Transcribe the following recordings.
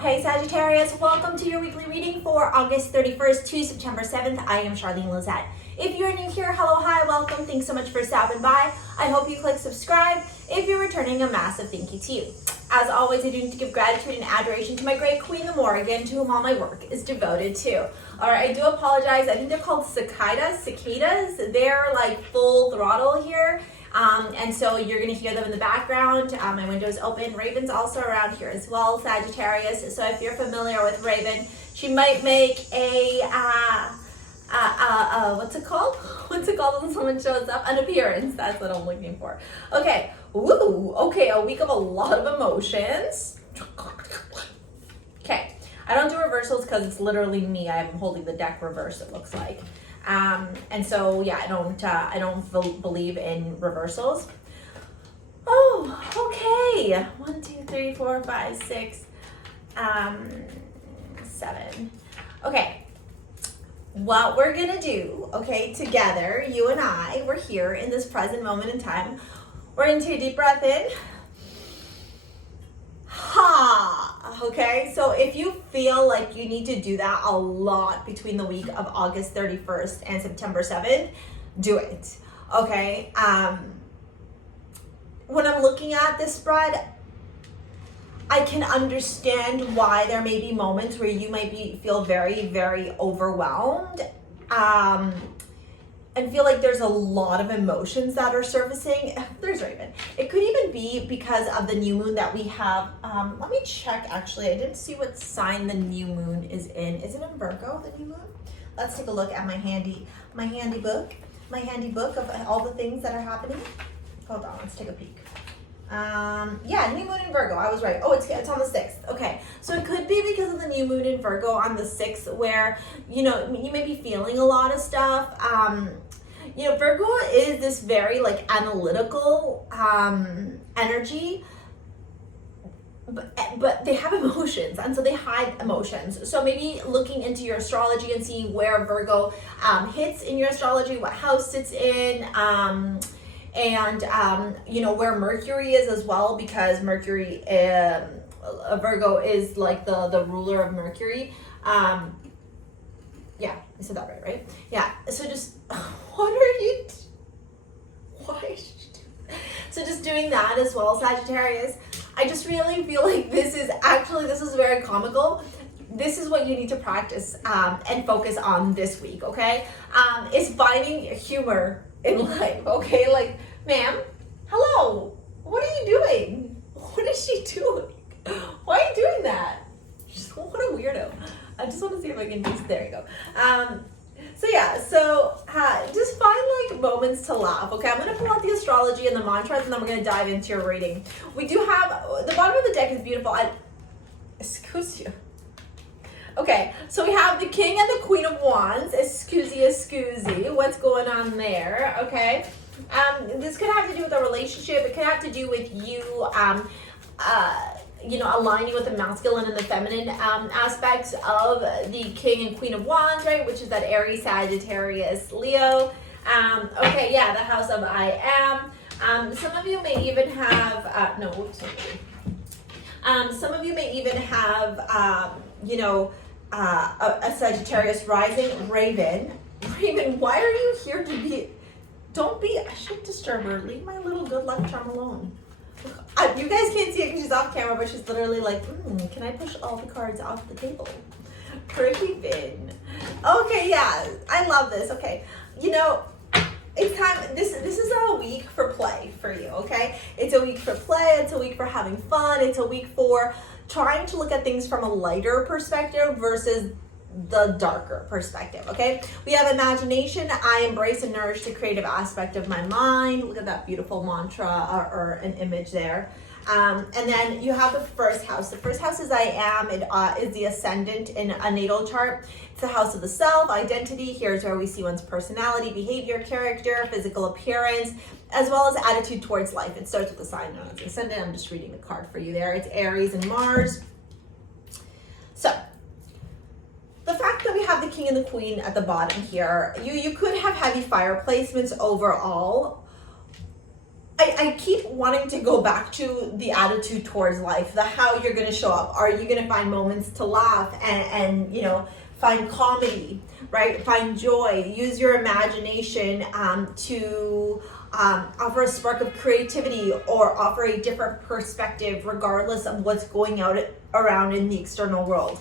Hey Sagittarius, welcome to your weekly reading for August 31st to September 7th. I am Charlene Lizette. If you're new here, hello, hi, welcome. Thanks so much for stopping by. I hope you click subscribe. If you're returning, a massive thank you to you. As always, I do need to give gratitude and adoration to my great queen, the Morrigan, to whom all my work is devoted to. All right, I do apologize. I think they're called cicadas. They're like full throttle here. And so you're going to hear them in the background. My window's open. Raven's also around here as well, Sagittarius. So if you're familiar with Raven, she might make a, what's it called? What's it called when someone shows up? An appearance. That's what I'm looking for. Okay. Woo. Okay. A week of a lot of emotions. Okay. I don't do reversals because it's literally me. I'm holding the deck reverse, it looks like. And so, yeah, I don't believe in reversals. Oh, okay. 1, 2, 3, 4, 5, 6, 7. Okay. What we're gonna do, okay, together, you and I, we're here in this present moment in time. We're gonna take a deep breath in. Okay, so if you feel like you need to do that a lot between the week of August 31st and September 7th, do it. Okay, when I'm looking at this spread, I can understand why there may be moments where you might feel very, very overwhelmed. And feel like there's a lot of emotions that are surfacing. There's Raven. It could even be because of the new moon that we have. Let me check, actually. I didn't see what sign the new moon is in. Is it in Virgo, the new moon? Let's take a look at my handy book of all the things that are happening. Hold on, let's take a peek. Yeah, new moon in Virgo. I was right. Oh, it's on the 6th. Okay, so it could be because of the new moon in Virgo on the 6th, where you may be feeling a lot of stuff. Virgo is this very like analytical energy, but they have emotions, and so they hide emotions. So maybe looking into your astrology and seeing where Virgo hits in your astrology, what house it's in. And where Mercury is as well, because Mercury, Virgo is like the ruler of Mercury. Yeah, I said that right? Yeah, so just, So just doing that as well, Sagittarius. I just really feel like this is very comical. This is what you need to practice and focus on this week, okay? Is finding humor in life, okay? Like, ma'am, hello, what are you doing? What is she doing? Why are you doing that? What a weirdo. I just want to see if I can do, there you go. Just find like moments to laugh, okay? I'm going to pull out the astrology and the mantras, and then we're going to dive into your reading. We do have, the bottom of the deck is beautiful. Excuse you. Okay, so we have the King and the Queen of Wands. Excuse. What's going on there? Okay. This could have to do with a relationship. It could have to do with you, aligning with the masculine and the feminine aspects of the King and Queen of Wands, right? Which is that Aries, Sagittarius, Leo. Okay, yeah, the house of I am. Some of you may even have, some of you may even have, a Sagittarius rising. Raven, why are you here to be? Don't be a shit disturber. Leave my little good luck charm alone. You guys can't see it because she's off camera, but she's literally like, can I push all the cards off the table? Raven. Okay, yeah, I love this. Okay, it's time. This is a week for play for you. Okay, it's a week for play. It's a week for having fun. It's a week for trying to look at things from a lighter perspective versus the darker perspective, okay? We have imagination. I embrace and nourish the creative aspect of my mind. Look at that beautiful mantra or an image there. And then you have the first house. The first house is I am. It is the ascendant in a natal chart. It's the house of the self, identity. Here's where we see one's personality, behavior, character, physical appearance, as well as attitude towards life. It starts with the sign known as the ascendant. I'm just reading the card for you there. It's Aries and Mars. So, the fact that we have the King and the Queen at the bottom here, you could have heavy fire placements overall. I keep wanting to go back to the attitude towards life, the how you're going to show up. Are you going to find moments to laugh and you know, find comedy, right? Find joy. Use your imagination to offer a spark of creativity or offer a different perspective regardless of what's going out around in the external world.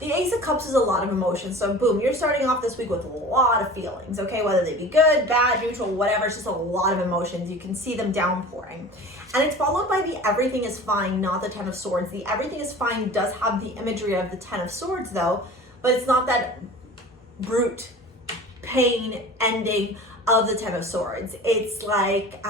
The Ace of Cups is a lot of emotions. So boom, you're starting off this week with a lot of feelings, okay? Whether they be good, bad, neutral, whatever, it's just a lot of emotions. You can see them downpouring. And it's followed by the everything is fine, not the Ten of Swords. The everything is fine does have the imagery of the Ten of Swords though, but it's not that brute pain ending of the Ten of Swords. It's like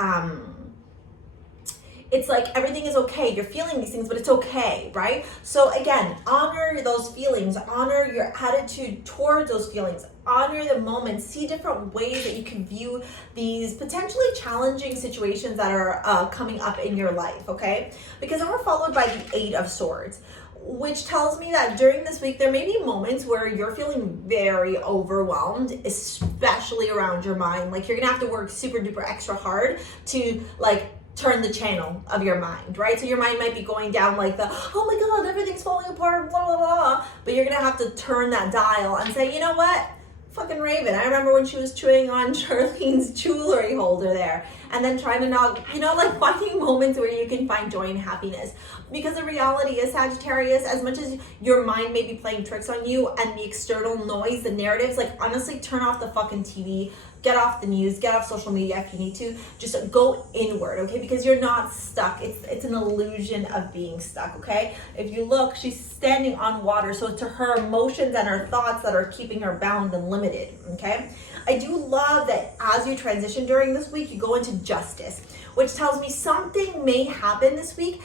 everything is okay. You're feeling these things, but it's okay, right? So again, honor those feelings, honor your attitude towards those feelings, honor the moment, see different ways that you can view these potentially challenging situations that are coming up in your life, okay? Because then we're followed by the Eight of Swords, which tells me that during this week, there may be moments where you're feeling very overwhelmed, especially around your mind. Like you're gonna have to work super duper extra hard to like turn the channel of your mind, right? So your mind might be going down like the, oh my God, everything's falling apart, blah, blah, blah. But you're gonna have to turn that dial and say, you know what? Fucking Raven. I remember when she was chewing on Charlene's jewelry holder there and then trying to knock, you know, like finding moments where you can find joy and happiness. Because the reality is, Sagittarius, as much as your mind may be playing tricks on you and the external noise, the narratives, like honestly, turn off the fucking TV, get off the news, get off social media if you need to, just go inward, okay? Because you're not stuck. It's an illusion of being stuck, okay? If you look, she's standing on water, so to her emotions and her thoughts that are keeping her bound and limited, okay? I do love that as you transition during this week, you go into justice, which tells me something may happen this week.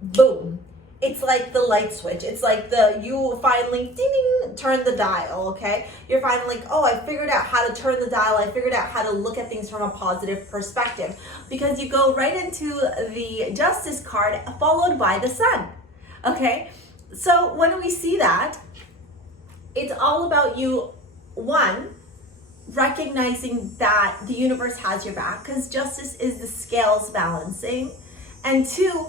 Boom. It's like the light switch. It's like you finally ding, ding, turn the dial, okay? You're finally like, oh, I figured out how to turn the dial. I figured out how to look at things from a positive perspective, because you go right into the Justice card followed by the Sun, okay? So when we see that, it's all about you, one, recognizing that the universe has your back, because justice is the scales balancing, and two,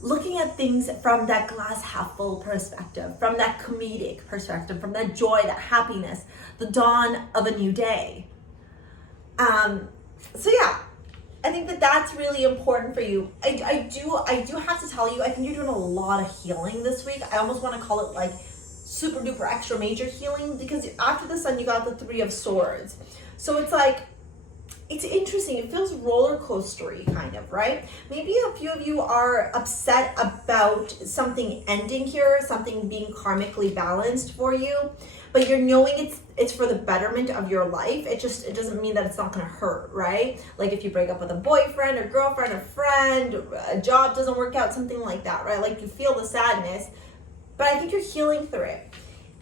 looking at things from that glass half full perspective, from that comedic perspective, from that joy, that happiness, the dawn of a new day. So yeah, I think that that's really important for you. I do have to tell you, I think you're doing a lot of healing this week. I almost want to call it like super duper extra major healing, because after the Sun, you got the Three of Swords. So it's like, it's interesting. It feels roller coastery kind of, right? Maybe a few of you are upset about something ending here, something being karmically balanced for you, but you're knowing it's for the betterment of your life. It doesn't mean that it's not going to hurt, right? Like if you break up with a boyfriend or girlfriend or friend, a job doesn't work out, something like that, right? Like you feel the sadness, but I think you're healing through it.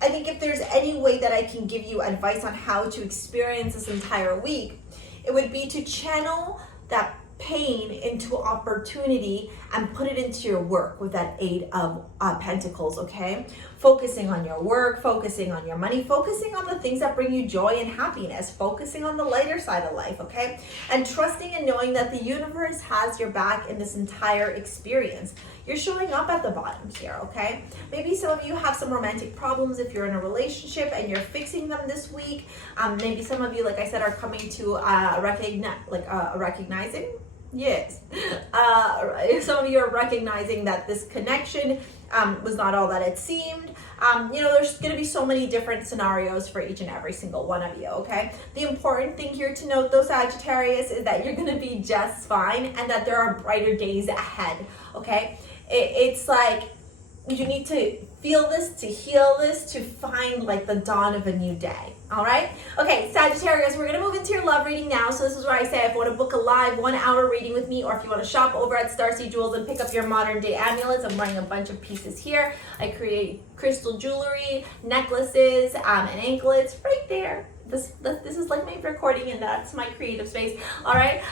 I think if there's any way that I can give you advice on how to experience this entire week, it would be to channel that pain into opportunity and put it into your work with that Eight of Pentacles, okay? Focusing on your work, focusing on your money, focusing on the things that bring you joy and happiness, focusing on the lighter side of life, okay? And trusting and knowing that the universe has your back in this entire experience. You're showing up at the bottom here, okay? Maybe some of you have some romantic problems if you're in a relationship and you're fixing them this week. Maybe some of you, like I said, are coming to recognizing. Yes. Some of you are recognizing that this connection was not all that it seemed. There's going to be so many different scenarios for each and every single one of you, okay? The important thing here to note, though, Sagittarius, is that you're going to be just fine and that there are brighter days ahead, okay? It's like you need to feel this, to heal this, to find like the dawn of a new day. All right? Okay, Sagittarius, we're going to move into your love reading now. So this is where I say if you want to book a live 1 hour reading with me, or if you want to shop over at Starseed Jewels and pick up your modern day amulets, I'm running a bunch of pieces here. I create crystal jewelry, necklaces, and anklets right there. This is like my recording, and that's my creative space. All right,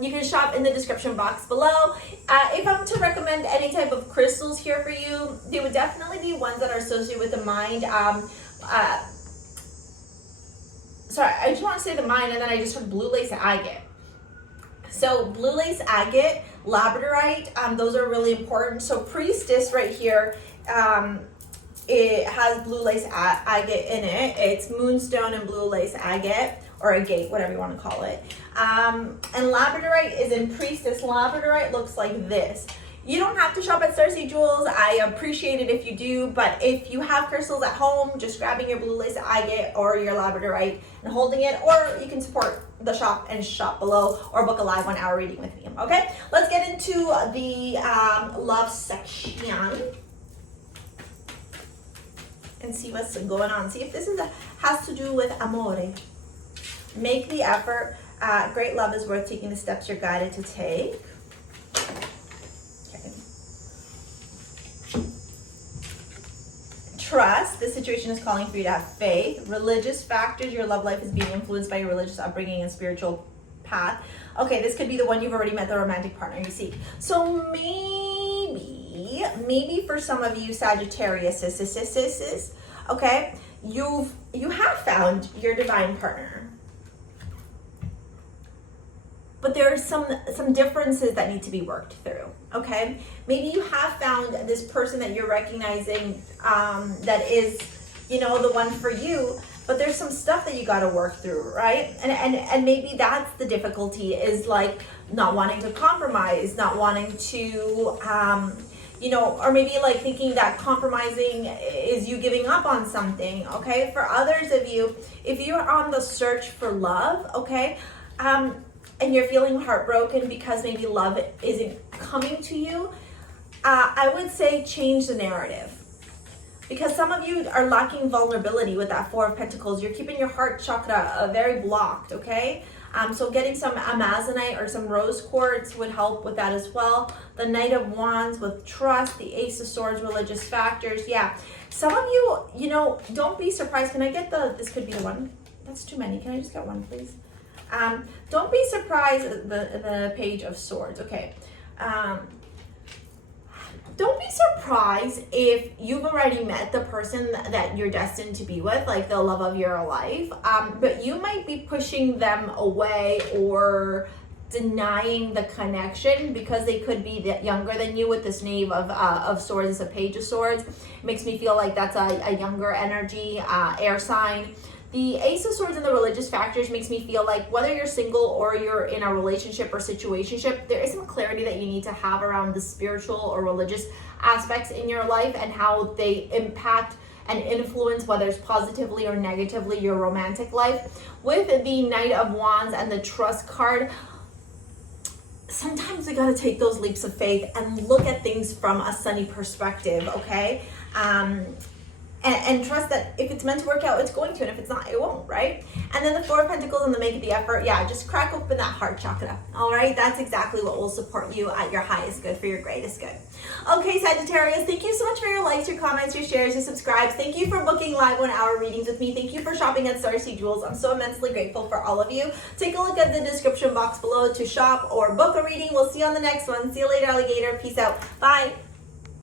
you can shop in the description box below. If I'm to recommend any type of crystals here for you, they would definitely be ones that are associated with the mind. Sorry, I just want to say the mind, and then I just heard blue lace agate. So blue lace agate, labradorite, those are really important. So priestess right here, it has blue lace agate in it. It's moonstone and blue lace agate, or agate, whatever you want to call it. And labradorite is in priestess. Labradorite looks like this. You don't have to shop at Starseed Jewels. I appreciate it if you do, but if you have crystals at home, just grabbing your blue lace agate or your labradorite and holding it, or you can support the shop and shop below, or book a live 1 hour reading with me. Okay, let's get into the love section and see what's going on. See if this has to do with amore. Make the effort. Great love is worth taking the steps you're guided to take. Okay. Trust. This situation is calling for you to have faith. Religious factors. Your love life is being influenced by your religious upbringing and spiritual path. Okay, this could be the one you've already met, the romantic partner you seek. So maybe for some of you Sagittarius, okay, you have found your divine partner, but there are some differences that need to be worked through. Okay, maybe you have found this person that you're recognizing that is, you know, the one for you, but there's some stuff that you got to work through, right? And maybe that's the difficulty, is like not wanting to compromise, not wanting to you know, or maybe like thinking that compromising is you giving up on something. Okay, for others of you, if you're on the search for love, okay, and you're feeling heartbroken because maybe love isn't coming to you, I would say change the narrative. Because some of you are lacking vulnerability with that Four of Pentacles. You're keeping your heart chakra very blocked, okay? So getting some amazonite or some rose quartz would help with that as well. The Knight of Wands with trust, the Ace of Swords, religious factors. Yeah, some of you, you know, don't be surprised. Can I get this could be the one. That's too many. Can I just get one, please? Don't be surprised at the Page of Swords, okay? Don't be surprised if you've already met the person that you're destined to be with, like the love of your life, but you might be pushing them away or denying the connection because they could be younger than you. With this Knave of Swords, it's a Page of Swords. It makes me feel like that's a younger energy, air sign. The Ace of Swords and the religious factors makes me feel like whether you're single or you're in a relationship or situationship, there is some clarity that you need to have around the spiritual or religious aspects in your life and how they impact and influence, whether it's positively or negatively, your romantic life. With the Knight of Wands and the Trust card, sometimes we gotta take those leaps of faith and look at things from a sunny perspective, okay? And trust that if it's meant to work out, it's going to, and if it's not, it won't, right? And then the Four of Pentacles and the Make the Effort, yeah, just crack open that heart chakra, all right? That's exactly what will support you at your highest good for your greatest good. Okay, Sagittarius, thank you so much for your likes, your comments, your shares, your subscribes. Thank you for booking live 1 hour readings with me. Thank you for shopping at Starseed Jewels. I'm so immensely grateful for all of you. Take a look at the description box below to shop or book a reading. We'll see you on the next one. See you later, alligator. Peace out. Bye.